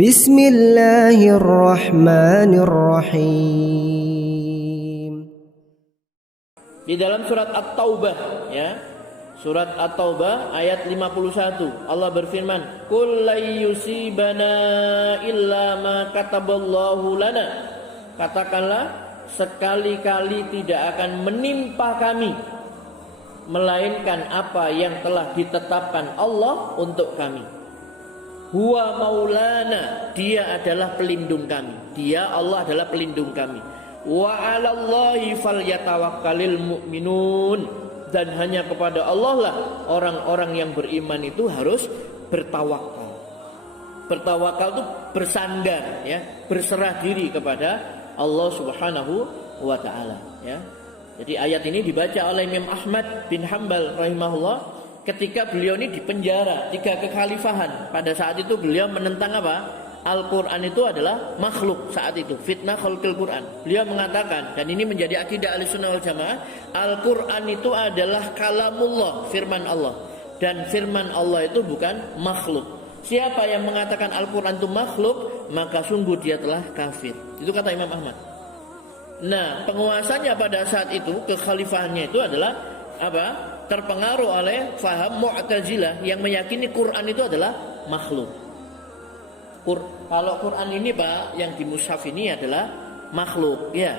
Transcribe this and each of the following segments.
Bismillahirrahmanirrahim. Di dalam surat At-Taubah, ya. Surat At-Taubah ayat 51. Allah berfirman, "Qul la yusibana illa ma kataballahu lana." Katakanlah, sekali-kali tidak akan menimpa kami melainkan apa yang telah ditetapkan Allah untuk kami. Huwa maulana, dia adalah pelindung kami. Dia, Allah, adalah pelindung kami. Wa 'alallahi falyatawakkalul mu'minun. Dan hanya kepada Allah lah orang-orang yang beriman itu harus bertawakal. Bertawakal itu bersandar, ya, berserah diri kepada Allah Subhanahu wa taala, ya. Jadi ayat ini dibaca oleh Imam Ahmad bin Hanbal rahimahullah ketika beliau ini dipenjara 3 kekhalifahan. Pada saat itu beliau menentang apa? Al-Quran itu adalah makhluk saat itu, fitnah khalqil Quran. Beliau mengatakan, dan ini menjadi akidah Ahlussunnah wal Jamaah, Al-Quran itu adalah kalamullah, firman Allah. Dan firman Allah itu bukan makhluk. Siapa yang mengatakan Al-Quran itu makhluk, maka sungguh dia telah kafir. Itu kata Imam Ahmad. Nah, penguasanya pada saat itu, kekhalifahannya itu adalah apa? Terpengaruh oleh faham Mu'tazilah yang meyakini Quran itu adalah makhluk. Kalau Quran ini Pak, yang di mushaf ini adalah makhluk, ya.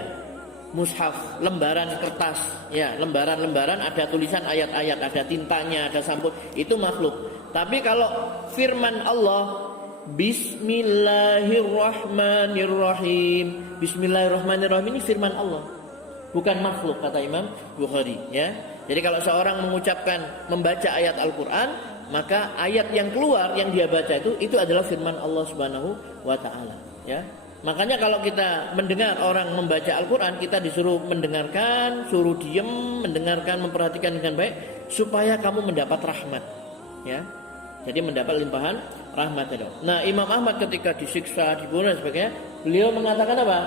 Mushaf, lembaran kertas, ya, lembaran-lembaran ada tulisan ayat-ayat, ada tintanya, ada sampul, itu makhluk. Tapi kalau firman Allah, Bismillahirrahmanirrahim. Bismillahirrahmanirrahim ini firman Allah, bukan makhluk, kata Imam Bukhari, ya. Jadi kalau seorang membaca ayat Al-Quran, maka ayat yang keluar yang dia baca itu adalah firman Allah Subhanahu wa taala, ya. Makanya kalau kita mendengar orang membaca Al-Qur'an, kita disuruh mendengarkan, suruh diam, mendengarkan, memperhatikan dengan baik supaya kamu mendapat rahmat, ya. Jadi mendapat limpahan rahmat itu. Nah, Imam Ahmad ketika disiksa, dibunuh dan sebagainya, beliau mengatakan apa?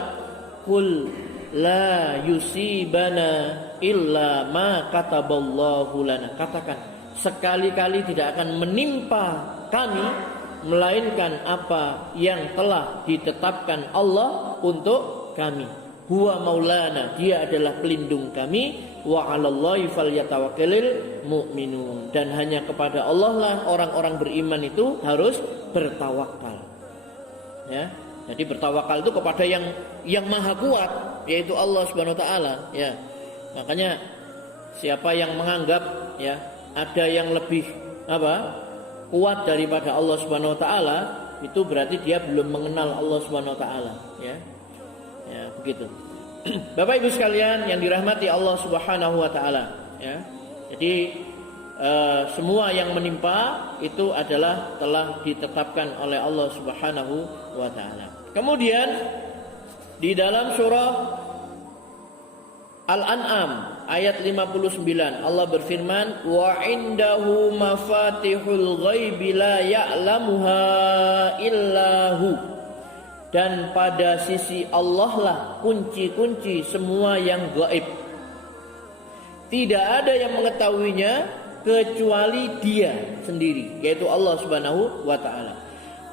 Qul la yusibana illa ma kataballahu lana. Katakan, sekali-kali tidak akan menimpa kami melainkan apa yang telah ditetapkan Allah untuk kami. Huwa maulana, dia adalah pelindung kami. Wa 'alallahi falyatawakkalul mu'minun. Dan hanya kepada Allah lah orang-orang beriman itu harus bertawakal, ya. Jadi bertawakal itu kepada yang maha kuat, yaitu Allah Subhanahu wa taala, ya. Makanya siapa yang menganggap, ya, ada yang lebih kuat daripada Allah Subhanahu wa taala, itu berarti dia belum mengenal Allah Subhanahu wa taala, ya. Ya, begitu. Bapak Ibu sekalian yang dirahmati Allah Subhanahu wa taala, ya. Jadi semua yang menimpa itu adalah telah ditetapkan oleh Allah Subhanahu wa taala. Kemudian di dalam surah Al-An'am ayat 59 Allah berfirman, wa indahu mafatihul ghaibi la ya'lamuha illahu. Dan pada sisi Allah lah kunci-kunci semua yang gaib, tidak ada yang mengetahuinya kecuali Dia sendiri, yaitu Allah Subhanahu wa taala.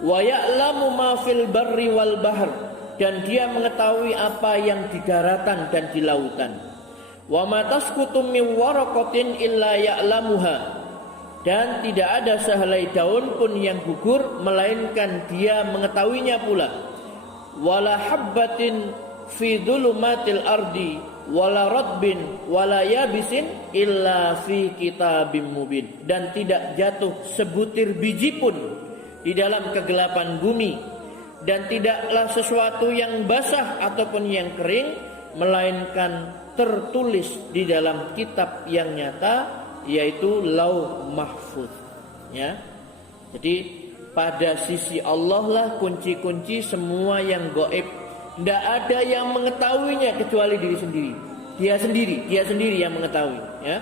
Wa ya'lamu ma fil barri wal bahr. Dan dia mengetahui apa yang di daratan dan di lautan. Wa ma tasqutu min waraqatin illa ya'lamuha. Dan tidak ada sehelai daun pun yang gugur melainkan dia mengetahuinya pula. Wala habbatin fi dhulumatil ardi wala radbin wala yabisin illa fi kitabim mubin. Dan tidak jatuh sebutir biji pun di dalam kegelapan bumi, dan tidaklah sesuatu yang basah ataupun yang kering melainkan tertulis di dalam kitab yang nyata, yaitu Lauh Mahfuz, ya. Jadi pada sisi Allah lah kunci-kunci semua yang gaib. Tidak ada yang mengetahuinya kecuali diri sendiri. Dia sendiri yang mengetahui, ya.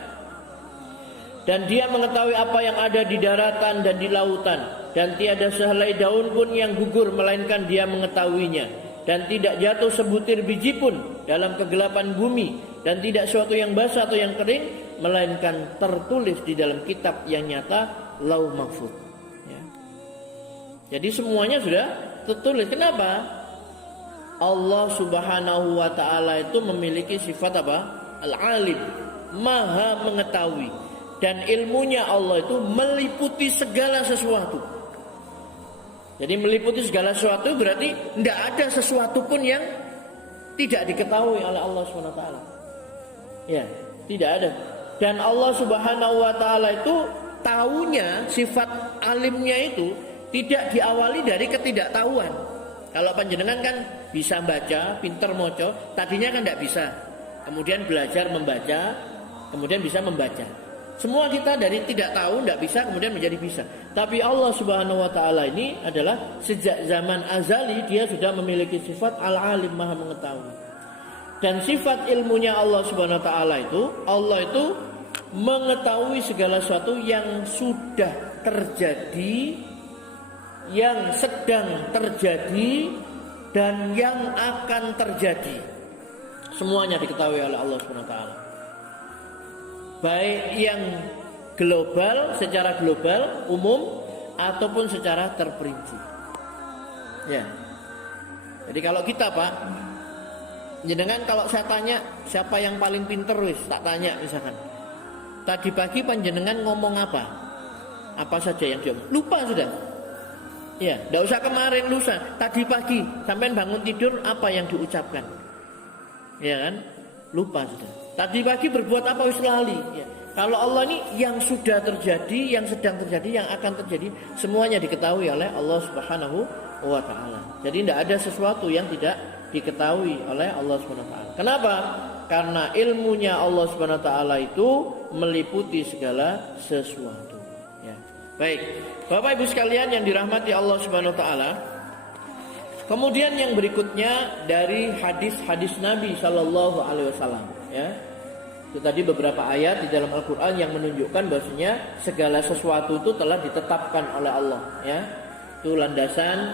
Dan dia mengetahui apa yang ada di daratan dan di lautan. Dan tiada sehelai daun pun yang gugur melainkan dia mengetahuinya. Dan tidak jatuh sebutir biji pun dalam kegelapan bumi. Dan tidak sesuatu yang basah atau yang kering melainkan tertulis di dalam kitab yang nyata, Lauh Mahfuz, ya. Jadi semuanya sudah tertulis. Kenapa? Allah Subhanahu wa taala itu memiliki sifat apa? Al-alim, maha mengetahui, dan ilmunya Allah itu meliputi segala sesuatu. Jadi meliputi segala sesuatu berarti tidak ada sesuatu pun yang tidak diketahui oleh Allah Subhanahu wa taala. Ya, tidak ada. Dan Allah Subhanahu wa taala itu tahunya, sifat alimnya itu tidak diawali dari ketidaktahuan. Kalau panjenengan kan bisa baca, pinter moco, tadinya kan tidak bisa. Kemudian belajar membaca, kemudian bisa membaca. Semua kita dari tidak tahu, tidak bisa, kemudian menjadi bisa. Tapi Allah Subhanahu wa taala ini adalah sejak zaman azali dia sudah memiliki sifat al-alim, maha mengetahui. Dan sifat ilmunya Allah Subhanahu wa taala itu, Allah itu mengetahui segala sesuatu yang sudah terjadi, yang sedang terjadi, dan yang akan terjadi. Semuanya diketahui oleh Allah Subhanahu wa taala. Baik yang global, secara global, umum, ataupun secara terperinci. Ya. Jadi kalau kita Pak, jenengan kalau saya tanya siapa yang paling pinter wis, tak tanya misalkan. Tadi pagi panjenengan ngomong apa? Apa saja yang dia lupa sudah. Ya, enggak usah kemarin, lusa. Tadi pagi sampai bangun tidur apa yang diucapkan? Ya kan? Lupa sudah. Tadi pagi berbuat apa wis lali. Ya. Kalau Allah ini yang sudah terjadi, yang sedang terjadi, yang akan terjadi, semuanya diketahui oleh Allah Subhanahu wa taala. Jadi tidak ada sesuatu yang tidak diketahui oleh Allah Subhanahu wa taala. Kenapa? Karena ilmunya Allah Subhanahu wa taala itu meliputi segala sesuatu. Ya. Baik, Bapak Ibu sekalian yang dirahmati Allah Subhanahu wa taala. Kemudian yang berikutnya dari hadis-hadis Nabi sallallahu alaihi wasallam, ya. Itu tadi beberapa ayat di dalam Al-Qur'an yang menunjukkan bahwasanya segala sesuatu itu telah ditetapkan oleh Allah, ya. Itu landasan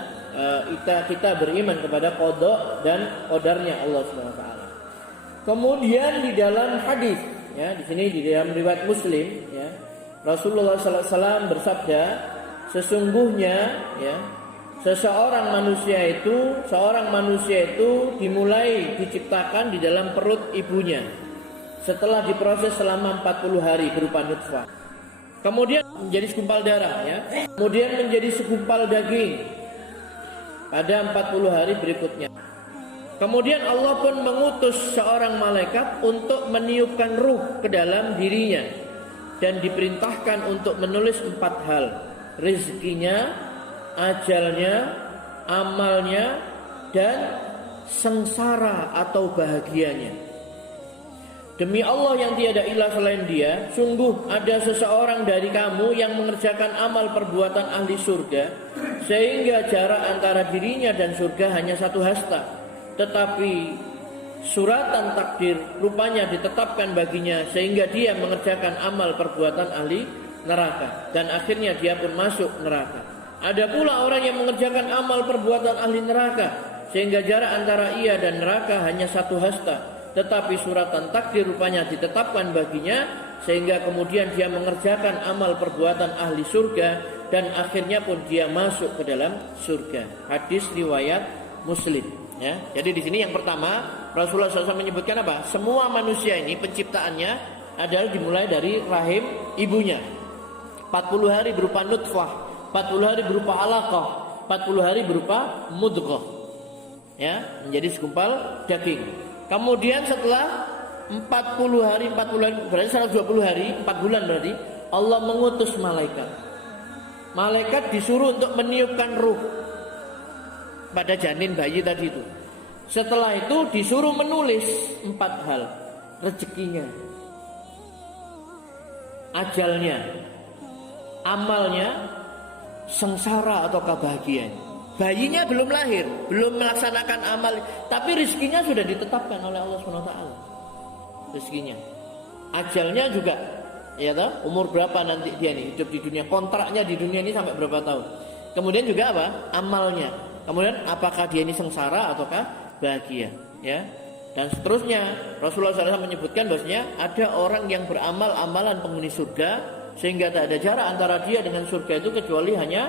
kita beriman kepada qada dan qadarnya Allah Subhanahu wa taala. Kemudian di dalam hadis, ya, di sini di dalam riwayat Muslim, ya, Rasulullah sallallahu alaihi wasallam bersabda, sesungguhnya, ya, seorang manusia itu dimulai diciptakan di dalam perut ibunya. Setelah diproses selama 40 hari berupa nutfah. Kemudian menjadi segumpal darah, ya. Kemudian menjadi segumpal daging pada 40 hari berikutnya. Kemudian Allah pun mengutus seorang malaikat untuk meniupkan ruh ke dalam dirinya dan diperintahkan untuk menulis 4 hal: rezekinya, ajalnya, amalnya, dan sengsara atau bahagianya. Demi Allah yang tiada ilah selain Dia, sungguh ada seseorang dari kamu yang mengerjakan amal perbuatan ahli surga, sehingga jarak antara dirinya dan surga hanya 1 hasta. Tetapi suratan takdir rupanya ditetapkan baginya, sehingga dia mengerjakan amal perbuatan ahli neraka, dan akhirnya dia pun masuk neraka. Ada pula orang yang mengerjakan amal perbuatan ahli neraka, sehingga jarak antara ia dan neraka hanya 1 hasta. Tetapi suratan takdir rupanya ditetapkan baginya, sehingga kemudian dia mengerjakan amal perbuatan ahli surga, dan akhirnya pun dia masuk ke dalam surga. Hadis riwayat Muslim, ya. Jadi di sini yang pertama Rasulullah SAW menyebutkan apa? Semua manusia ini penciptaannya adalah dimulai dari rahim ibunya. 40 hari berupa nutfah, 40 hari berupa alaqah, 40 hari berupa mudghah, ya, menjadi segumpal daging. Kemudian setelah 40 hari berarti 120 hari, 4 bulan berarti, Allah mengutus malaikat. Malaikat disuruh untuk meniupkan ruh pada janin bayi tadi itu. Setelah itu disuruh menulis 4 hal: rezekinya, ajalnya, amalnya, sengsara atau kebahagiaan. Bayinya belum lahir, belum melaksanakan amal, tapi rezekinya sudah ditetapkan oleh Allah Subhanahu wa taala. Rezekinya, ajalnya juga, ya toh, umur berapa nanti dia nih hidup di dunia, kontraknya di dunia ini sampai berapa tahun. Kemudian juga apa? Amalnya. Kemudian apakah dia ini sengsara ataukah bahagia, ya. Dan seterusnya Rasulullah SAW menyebutkan bahwasanya ada orang yang beramal amalan penghuni surga, sehingga tak ada jarak antara dia dengan surga itu kecuali hanya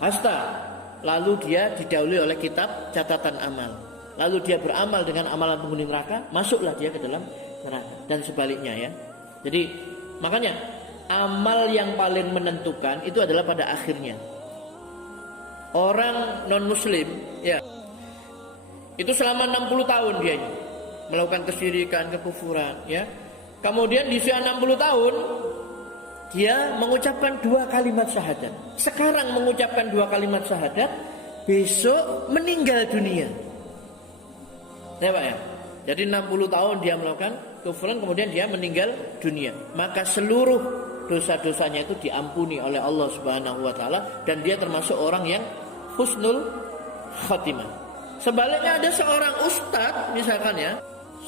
hasta. lalu dia didahului oleh kitab catatan amal. Lalu dia beramal dengan amalan penghuni neraka, masuklah dia ke dalam neraka. Dan sebaliknya ya. Jadi makanya amal yang paling menentukan itu adalah pada akhirnya. Orang non muslim ya, itu selama 60 tahun dia melakukan kesyirikan, kekufuran ya. Kemudian di usia 60 tahun dia mengucapkan 2 kalimat syahadat. Sekarang mengucapkan 2 kalimat syahadat, besok meninggal dunia. Ya Pak ya. Jadi 60 tahun dia melakukan kekufuran, kemudian dia meninggal dunia. Maka seluruh dosa-dosanya itu diampuni oleh Allah Subhanahu wa taala dan dia termasuk orang yang husnul khatimah. Sebaliknya ada seorang ustadz misalkan ya,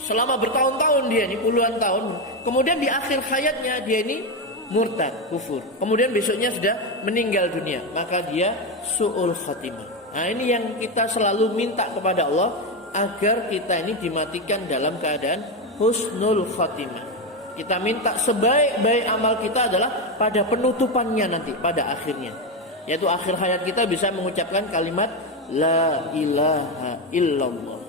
selama bertahun-tahun dia ini puluhan tahun, kemudian di akhir hayatnya dia ini murtad, kufur. Kemudian besoknya sudah meninggal dunia, maka dia su'ul khatimah. Nah, ini yang kita selalu minta kepada Allah agar kita ini dimatikan dalam keadaan husnul khatimah. Kita minta sebaik-baik amal kita adalah pada penutupannya nanti, pada akhirnya. Yaitu akhir hayat kita bisa mengucapkan kalimat la ilaha illallah.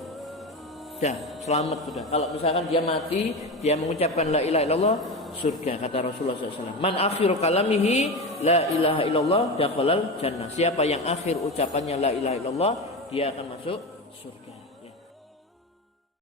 Dah, selamat sudah. Kalau misalkan dia mati, dia mengucapkan la ilaha illallah, surga kata Rasulullah SAW. Man akhiru kalamihi la ilaha illallah dakhalal jannah. Siapa yang akhir ucapannya la ilaha illallah, dia akan masuk surga.